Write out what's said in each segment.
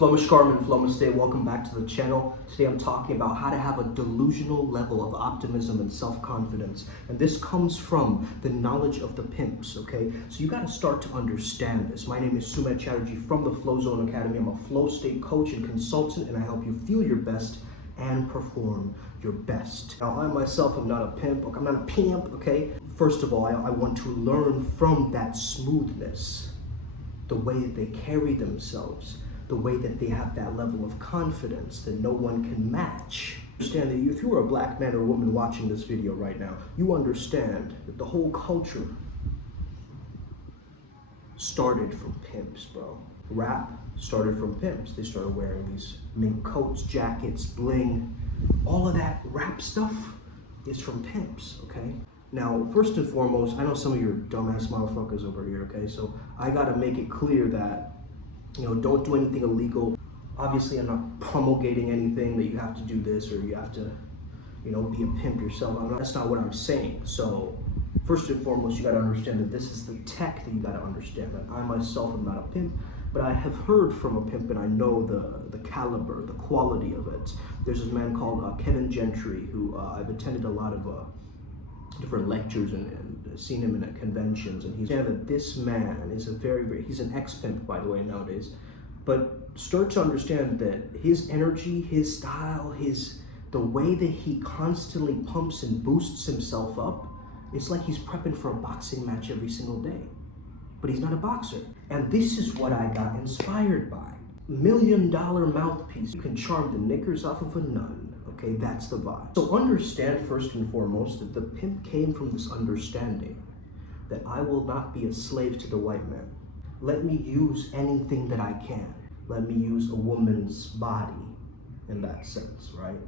Namaste, welcome back to the channel. Today I'm talking about how to have a delusional level of optimism and self-confidence. And this comes from the knowledge of the pimps, okay? So you gotta start to understand this. My name is Sumedh Chatterjee from the Flow Zone Academy. I'm a flow state coach and consultant, and I help you feel your best and perform your best. Now, I myself am not a pimp, I'm not a p.i.m.p, okay? First of all, I want to learn from that smoothness, the way that they carry themselves, the way that they have that level of confidence that no one can match. Understand that if you are a black man or woman watching this video right now, you understand that the whole culture started from pimps, bro. Rap started from pimps. They started wearing these mink coats, jackets, bling. All of that rap stuff is from pimps, okay? Now, first and foremost, I know some of your dumbass motherfuckers over here, okay? So I gotta make it clear that, don't do anything illegal. Obviously, I'm not promulgating anything that you have to do this or you have to, be a pimp yourself. That's not what I'm saying. So, first and foremost, you gotta understand that this is the tech that you gotta understand. That I myself am not a pimp, but I have heard from a pimp and I know the caliber, the quality of it. There's this man called Kevin Gentry, who I've attended a lot of different lectures and seen him at conventions, and he's saying that this man is he's an ex-pimp, by the way, nowadays, but start to understand that his energy, his style, the way that he constantly pumps and boosts himself up, it's like he's prepping for a boxing match every single day, but he's not a boxer. And this is what I got inspired by. $1 million mouthpiece. You can charm the knickers off of a nun. Okay, that's the vibe. So understand first and foremost that the pimp came from this understanding that I will not be a slave to the white man. Let me use anything that I can. Let me use a woman's body in that sense, right?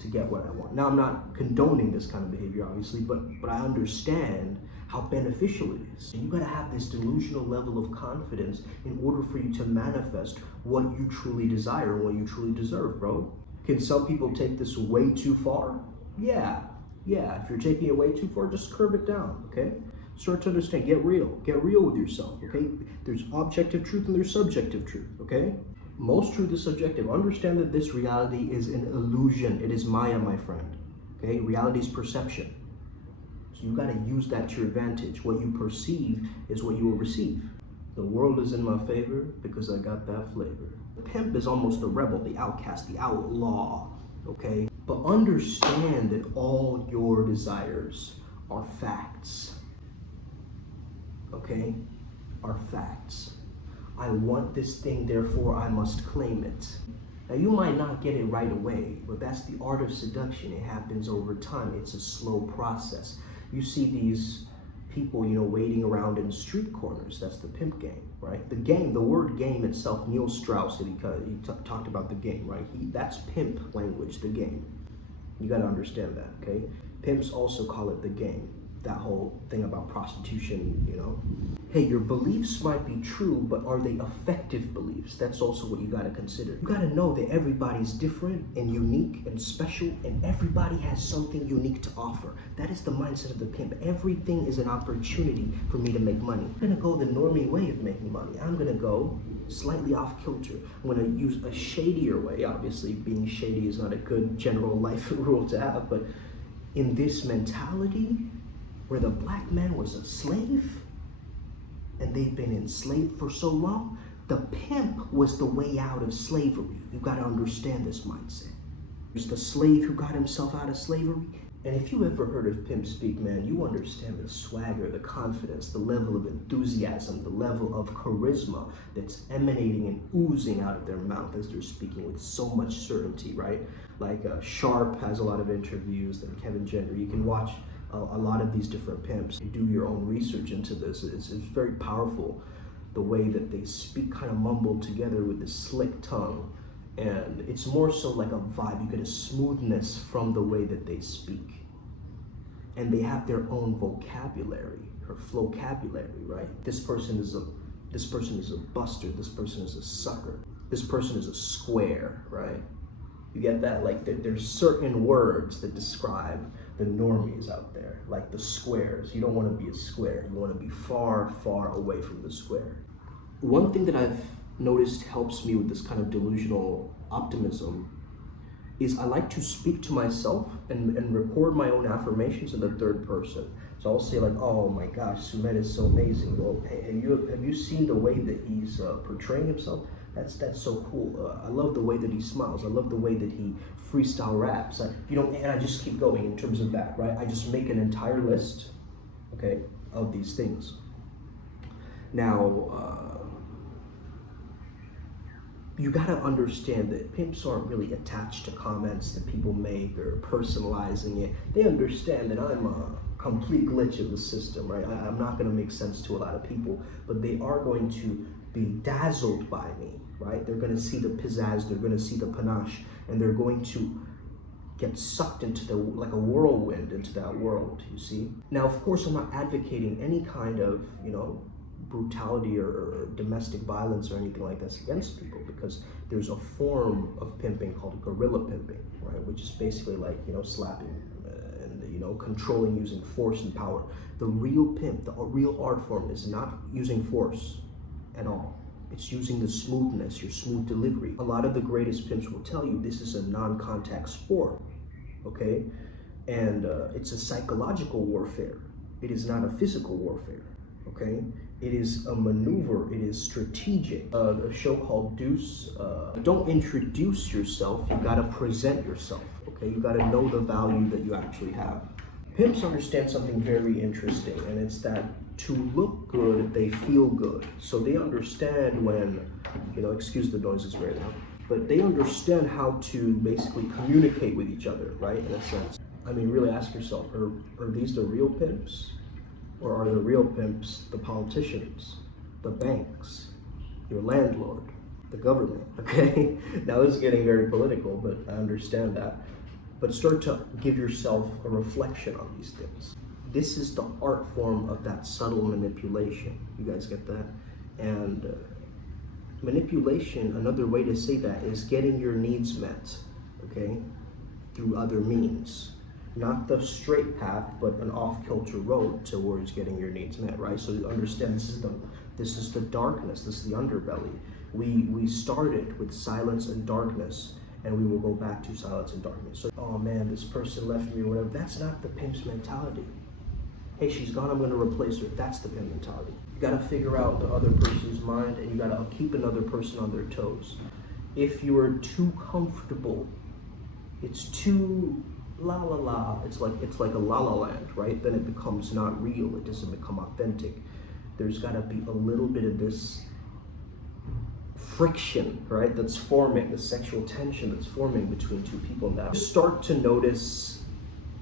To get what I want. Now, I'm not condoning this kind of behavior, obviously, but I understand how beneficial it is. You gotta have this delusional level of confidence in order for you to manifest what you truly desire and what you truly deserve, bro. Can some people take this way too far? Yeah. If you're taking it way too far, just curb it down, okay? Start to understand, get real with yourself, okay? There's objective truth and there's subjective truth, okay? Most truth is subjective. Understand that this reality is an illusion. It is Maya, my friend, okay? Reality is perception. So you gotta use that to your advantage. What you perceive is what you will receive. The world is in my favor because I got that flavor. The pimp is almost the rebel, the outcast, the outlaw, okay? But understand that all your desires are facts, okay? Are facts. I want this thing, therefore I must claim it. Now you might not get it right away, but that's the art of seduction. It happens over time. It's a slow process. You see these people, waiting around in street corners. That's the pimp game, right? The game, the word game itself, Neil Strauss, he talked about the game, right? That's pimp language, the game. You gotta understand that, okay? Pimps also call it the game. That whole thing about prostitution, Hey, your beliefs might be true, but are they effective beliefs? That's also what you gotta consider. You gotta know that everybody's different and unique and special, and everybody has something unique to offer. That is the mindset of the pimp. Everything is an opportunity for me to make money. I'm gonna go the normie way of making money. I'm gonna go slightly off kilter. I'm gonna use a shadier way. Obviously, being shady is not a good general life rule to have, but in this mentality, where the black man was a slave, and they've been enslaved for so long, the pimp was the way out of slavery. You gotta understand this mindset. There's the slave who got himself out of slavery. And if you ever heard of pimp speak, man, you understand the swagger, the confidence, the level of enthusiasm, the level of charisma that's emanating and oozing out of their mouth as they're speaking with so much certainty, right? Like Sharp has a lot of interviews, and Kevin Gentry. You can watch a lot of these different pimps. You do your own research into this. It's very powerful, the way that they speak kind of mumbled together with this slick tongue. And it's more so like a vibe. You get a smoothness from the way that they speak. And they have their own vocabulary or flocabulary, right? This person is a buster. This person is a sucker. This person is a square, right? You get that? Like there's certain words that describe the normies out there, like the squares. You don't want to be a square. You want to be far, far away from the square. One thing that I've noticed helps me with this kind of delusional optimism is I like to speak to myself and record my own affirmations in the third person. So I'll say like, oh my gosh, Sumet is so amazing. Well, hey, have you seen the way that he's portraying himself? That's so cool. I love the way that he smiles. I love the way that he freestyle raps. And I just keep going in terms of that, right? I just make an entire list, okay, of these things. Now, you gotta understand that pimps aren't really attached to comments that people make or personalizing it. They understand that I'm a complete glitch of the system, right? I'm not gonna make sense to a lot of people, but they are going to be dazzled by me, right? They're gonna see the pizzazz, they're gonna see the panache, and they're going to get sucked into like a whirlwind into that world, you see? Now, of course, I'm not advocating any kind of, brutality or domestic violence or anything like that against people, because there's a form of pimping called guerrilla pimping, right? Which is basically like, slapping and, controlling using force and power. The real pimp, the real art form is not using force at all. It's using the smoothness, your smooth delivery. A lot of the greatest pimps will tell you this is a non-contact sport, okay? And it's a psychological warfare. It is not a physical warfare, okay? It is a maneuver, it is strategic. A show called Deuce, don't introduce yourself, you gotta present yourself, okay? You gotta know the value that you actually have. Pimps understand something very interesting, and it's that to look good, they feel good. So they understand when, excuse the noises right now, but they understand how to basically communicate with each other, right, in a sense. I mean, really ask yourself, are these the real pimps? Or are the real pimps the politicians, the banks, your landlord, the government, okay? Now this is getting very political, but I understand that. But start to give yourself a reflection on these things. This is the art form of that subtle manipulation. You guys get that? And manipulation, another way to say that is getting your needs met, okay? Through other means. Not the straight path, but an off-kilter road towards getting your needs met, right? So you understand this is the darkness, this is the underbelly. We started with silence and darkness, and we will go back to silence and darkness. So, oh man, this person left me or whatever. That's not the pimp's mentality. Hey, she's gone, I'm gonna replace her. That's the pimp mentality. You gotta figure out the other person's mind, and you gotta keep another person on their toes. If you are too comfortable, it's too la la la, it's like a la la land, right? Then it becomes not real, it doesn't become authentic. There's gotta be a little bit of this friction, right, that's forming, the sexual tension that's forming between two people now. Start to notice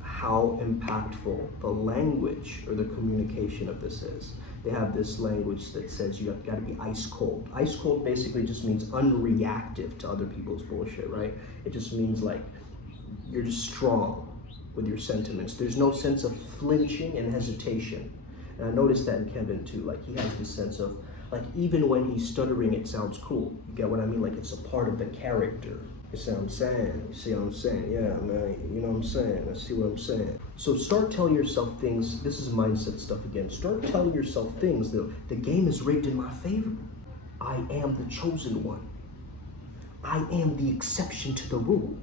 how impactful the language or the communication of this is. They have this language that says you have got to be ice cold. Ice cold basically just means unreactive to other people's bullshit, right? It just means like you're just strong with your sentiments. There's no sense of flinching and hesitation. And I noticed that in Kevin too. Like he has this sense of, like even when he's stuttering, it sounds cool. You get what I mean? Like it's a part of the character. You see what I'm saying? You see what I'm saying? Yeah, man, you know what I'm saying? I see what I'm saying. So start telling yourself things. This is mindset stuff again. Start telling yourself things. The game is rigged in my favor. I am the chosen one. I am the exception to the rule.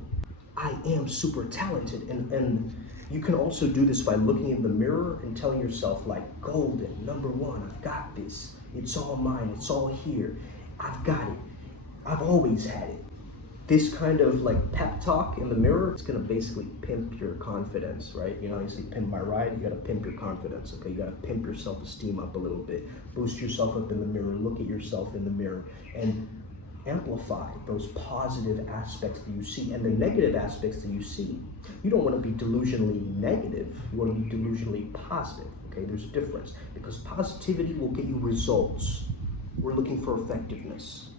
I am super talented. And you can also do this by looking in the mirror and telling yourself like, golden, number one, I've got this. It's all mine, it's all here. I've got it. I've always had it. This kind of like pep talk in the mirror, it's gonna basically pimp your confidence, right? You know, you say pimp my ride, you gotta pimp your confidence, okay? You gotta pimp your self-esteem up a little bit. Boost yourself up in the mirror, look at yourself in the mirror, and amplify those positive aspects that you see and the negative aspects that you see. You don't wanna be delusionally negative, you wanna be delusionally positive, okay? There's a difference, because positivity will get you results. We're looking for effectiveness.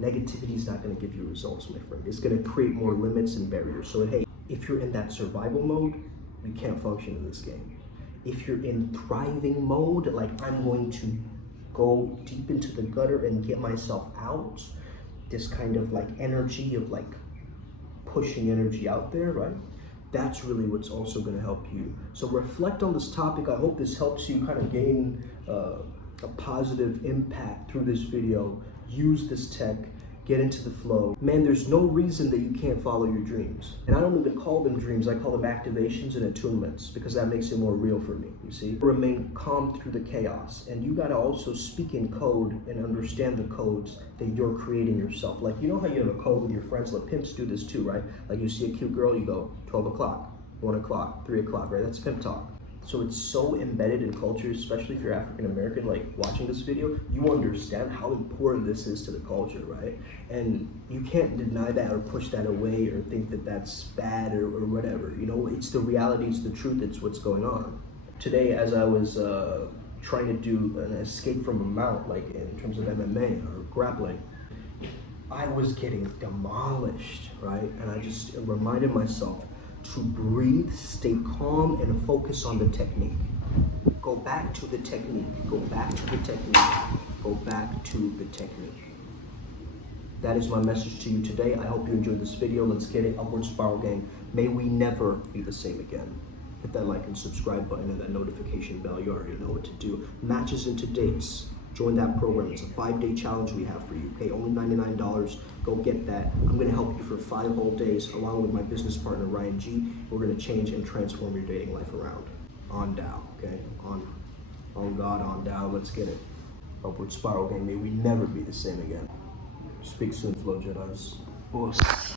Negativity is not going to give you results, my friend. It's going to create more limits and barriers. So, hey, if you're in that survival mode, you can't function in this game. If you're in thriving mode, like I'm going to go deep into the gutter and get myself out, this kind of like energy of like pushing energy out there, right? That's really what's also going to help you. So reflect on this topic. I hope this helps you kind of gain a positive impact through this video. use this tech, get into the flow. Man, there's no reason that you can't follow your dreams. And I don't even call them dreams, I call them activations and attunements, because that makes it more real for me, you see? Remain calm through the chaos. And you gotta also speak in code and understand the codes that you're creating yourself. Like, you know how you have a code with your friends? Like, pimps do this too, right? Like, you see a cute girl, you go 12 o'clock, 1 o'clock, 3 o'clock, right? That's pimp talk. So it's so embedded in culture, especially if you're African American, like watching this video, you understand how important this is to the culture, right? And you can't deny that or push that away or think that that's bad or whatever. You know, it's the reality, it's the truth, it's what's going on. Today, as I was trying to do an escape from a mount, like in terms of MMA or grappling, I was getting demolished, right? And I just reminded myself to breathe, stay calm, and focus on the technique. Go back to the technique, go back to the technique, go back to the technique. That is my message to you today. I hope you enjoyed this video. Let's get it. Upward Spiral Gang. May we never be the same again. Hit that like and subscribe button and that notification bell. You already know what to do. Matches into dates. Join that program. It's a 5-day challenge we have for you. Pay only $99. Go get that. I'm going to help you for 5 whole days along with my business partner, Ryan G. We're going to change and transform your dating life around. On down, okay? On God, on down. Let's get it. Upward Spiral Gang. May we never be the same again. Speak soon, Flow Jedis. Boss.